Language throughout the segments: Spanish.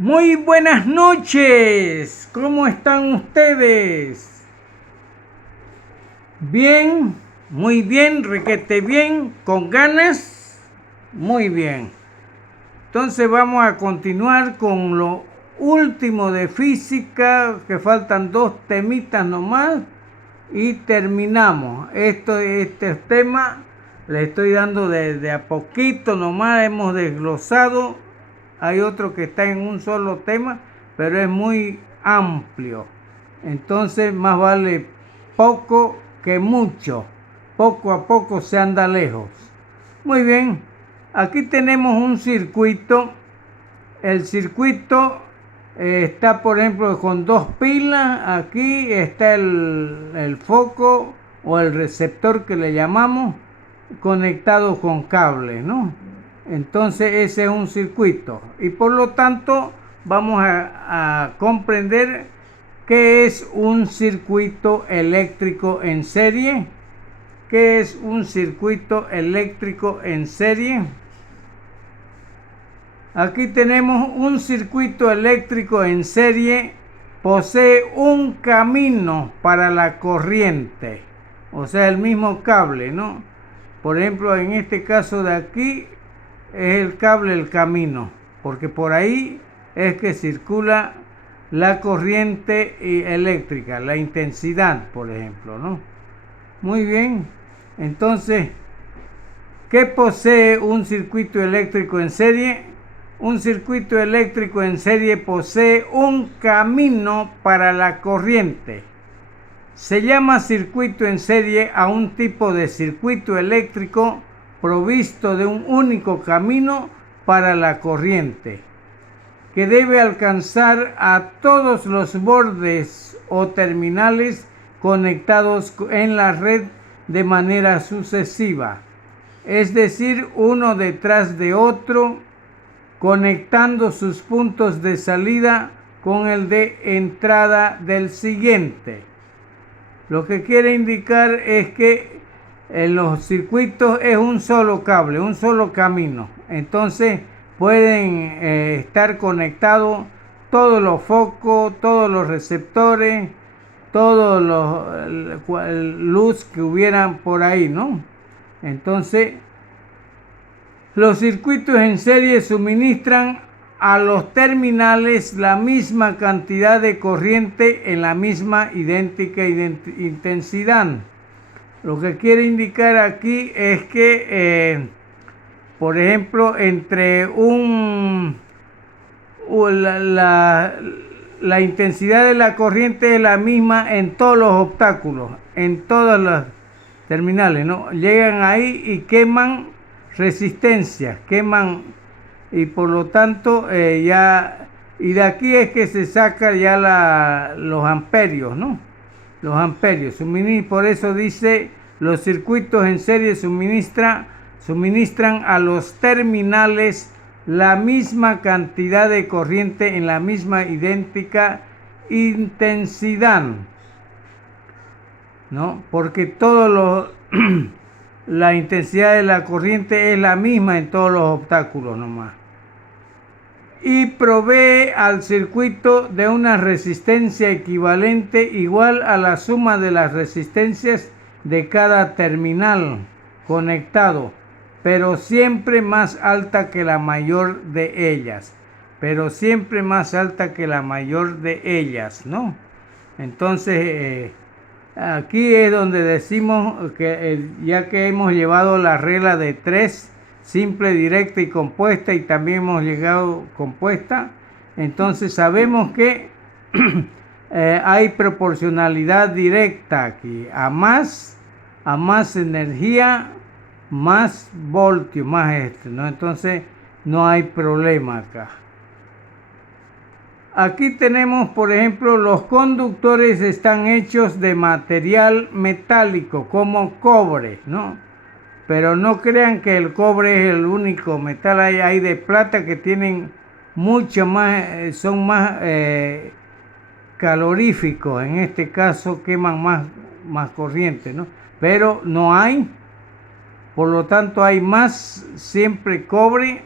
Muy buenas noches, ¿cómo están ustedes? Bien, muy bien, requete bien, con ganas, muy bien. Entonces vamos a continuar con lo último de física, que faltan dos temitas nomás y terminamos. Este tema le estoy dando de a poquito nomás, hemos desglosado. Hay otro que está en un solo tema, pero es muy amplio. Entonces más vale poco que mucho. Poco a poco se anda lejos. Muy bien, aquí tenemos un circuito. El circuito está, por ejemplo, con dos pilas. Aquí está el foco o el receptor que le llamamos, conectado con cable, ¿no? Entonces ese es un circuito y por lo tanto vamos a comprender qué es un circuito eléctrico en serie. ¿Qué es un circuito eléctrico en serie? Aquí tenemos un circuito eléctrico en serie, posee un camino para la corriente, o sea, el mismo cable, ¿no? Por ejemplo, en este caso de aquí es el cable el camino, porque por ahí es que circula la corriente eléctrica, la intensidad, por ejemplo, ¿no? Muy bien, entonces, ¿qué posee un circuito eléctrico en serie? Un circuito eléctrico en serie posee un camino para la corriente. Se llama circuito en serie a un tipo de circuito eléctrico provisto de un único camino para la corriente, que debe alcanzar a todos los bordes o terminales conectados en la red de manera sucesiva, es decir, uno detrás de otro, conectando sus puntos de salida con el de entrada del siguiente. Lo que quiere indicar es que en los circuitos es un solo cable, un solo camino. Entonces pueden estar conectados todos los focos, todos los receptores, todos los luz que hubieran por ahí, ¿no? Entonces, los circuitos en serie suministran a los terminales la misma cantidad de corriente en la misma idéntica intensidad. Lo que quiere indicar aquí es que, por ejemplo, entre la intensidad de la corriente es la misma en todos los obstáculos, en todas las terminales, ¿no? Llegan ahí y queman resistencias, queman, y por lo tanto y de aquí es que se saca ya los amperios, ¿no? Los amperios, por eso dice, los circuitos en serie suministran a los terminales la misma cantidad de corriente en la misma idéntica intensidad, ¿no? Porque la intensidad de la corriente es la misma en todos los obstáculos nomás. Y provee al circuito de una resistencia equivalente igual a la suma de las resistencias de cada terminal conectado, pero siempre más alta que la mayor de ellas. Pero siempre más alta que la mayor de ellas, ¿no? Entonces, aquí es donde decimos que ya que hemos llevado la regla de 3, simple, directa y compuesta, y también hemos llegado compuesta, entonces sabemos que hay proporcionalidad directa aquí. A más energía, más voltio, más ¿no? Entonces no hay problema acá. Aquí tenemos, por ejemplo, los conductores están hechos de material metálico como cobre, ¿no? Pero no crean que el cobre es el único metal. Hay de plata que tienen mucho más, son más caloríficos. En este caso queman más corriente, ¿no? Pero no hay. Por lo tanto hay más siempre cobre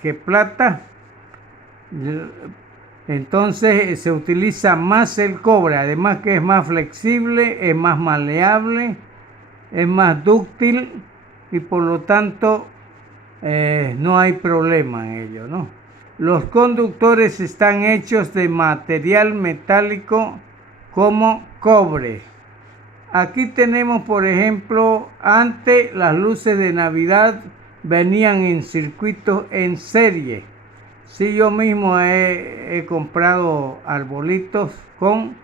que plata. Entonces se utiliza más el cobre, además que es más flexible, es más maleable, es más dúctil y por lo tanto no hay problema en ello, ¿no? Los conductores están hechos de material metálico como cobre. Aquí tenemos, por ejemplo, antes las luces de Navidad venían en circuitos en serie. Sí, yo mismo he comprado arbolitos con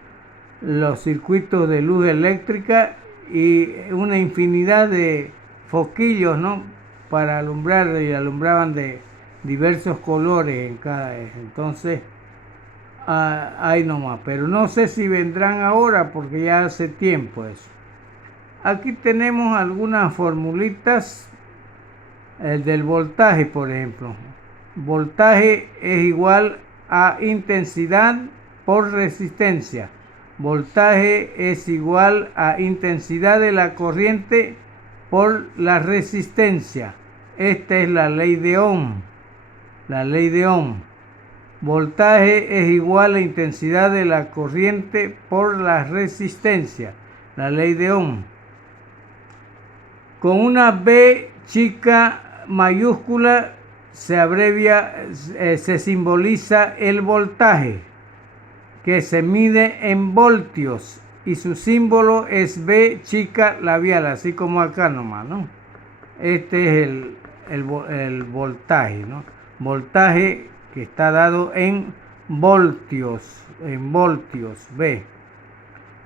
los circuitos de luz eléctrica y una infinidad de foquillos, ¿no? Para alumbrar, y alumbraban de diversos colores en cada. Entonces, ahí nomás. Pero no sé si vendrán ahora porque ya hace tiempo eso. Aquí tenemos algunas formulitas. El del voltaje, por ejemplo. Voltaje es igual a intensidad por resistencia. Voltaje es igual a intensidad de la corriente por la resistencia. Esta es la ley de Ohm. La ley de Ohm. Voltaje es igual a intensidad de la corriente por la resistencia. La ley de Ohm. Con una B chica mayúscula se abrevia, se simboliza el voltaje, que se mide en voltios, y su símbolo es B chica labial, así como acá nomás, ¿no? Este es el voltaje, ¿no? Voltaje que está dado en voltios, B.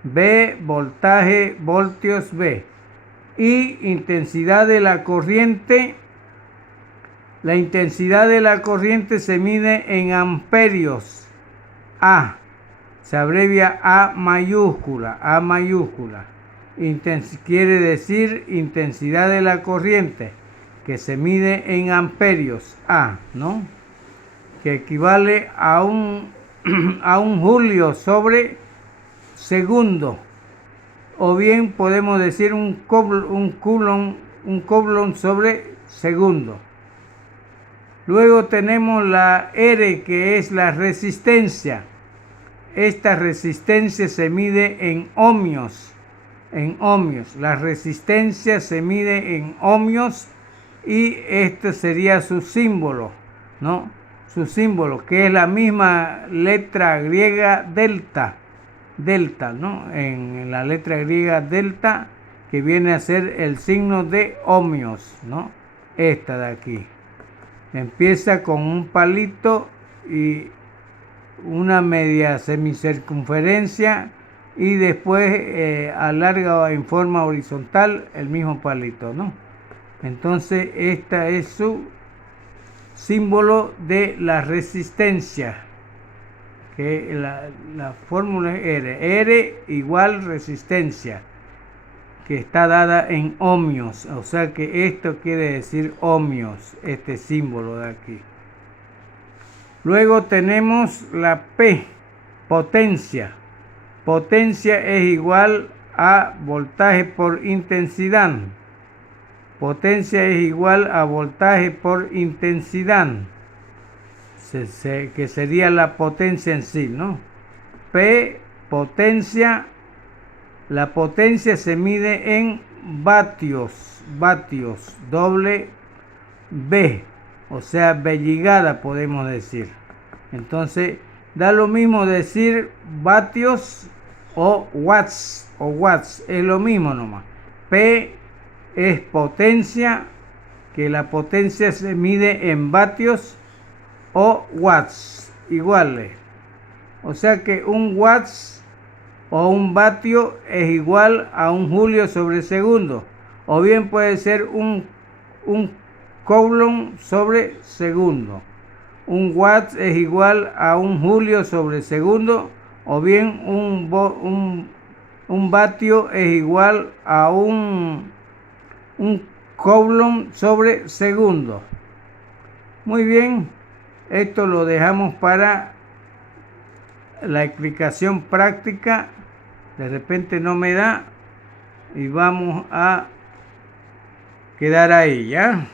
B, voltaje, voltios, B. Y intensidad de la corriente. La intensidad de la corriente se mide en amperios. A. Se abrevia A mayúscula. A mayúscula. Quiere decir intensidad de la corriente, que se mide en amperios. A, ¿no? Que equivale a un julio sobre segundo. O bien podemos decir un coulomb sobre segundo. Luego tenemos la R, que es la resistencia. Esta resistencia se mide en ohmios. La resistencia se mide en ohmios y este sería su símbolo, ¿no? Su símbolo, que es la misma letra griega delta, ¿no? En la letra griega delta, que viene a ser el signo de ohmios, ¿no? Esta de aquí. Empieza con un palito y una media semicircunferencia y después alarga en forma horizontal el mismo palito, ¿no? Entonces esta es su símbolo de la resistencia, que la fórmula es R. R igual resistencia, que está dada en ohmios, o sea que esto quiere decir ohmios, este símbolo de aquí. Luego tenemos la P, potencia. Potencia es igual a voltaje por intensidad. Potencia es igual a voltaje por intensidad, que sería la potencia en sí, ¿no? P, potencia. La potencia se mide en vatios, doble B, o sea, belligada podemos decir. Entonces, da lo mismo decir vatios o watts, es lo mismo nomás. P es potencia, que la potencia se mide en vatios o watts, iguales. O sea que un watts o un vatio es igual a un julio sobre segundo, o bien puede ser un coulomb sobre segundo. Un watt es igual a un julio sobre segundo, o bien un vatio es igual a un coulomb sobre segundo. Muy bien, esto lo dejamos para la explicación práctica. De repente no me da y vamos a quedar ahí, ¿ya?